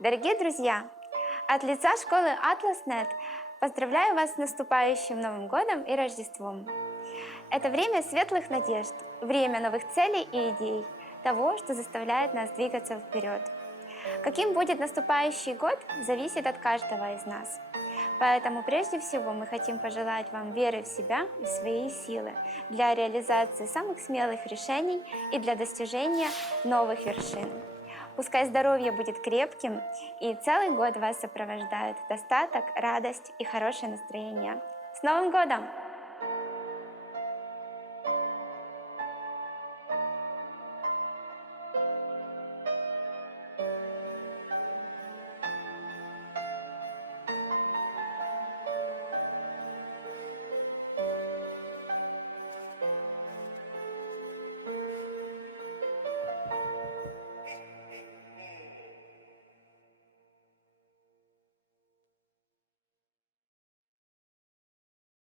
Дорогие друзья, от лица школы AtlasNet поздравляю вас с наступающим Новым годом и Рождеством. Это время светлых надежд, время новых целей и идей, того, что заставляет нас двигаться вперед. Каким будет наступающий год, зависит от каждого из нас. Поэтому прежде всего мы хотим пожелать вам веры в себя и в свои силы для реализации самых смелых решений и для достижения новых вершин. Пускай здоровье будет крепким и целый год вас сопровождают достаток, радость и хорошее настроение. С Новым годом!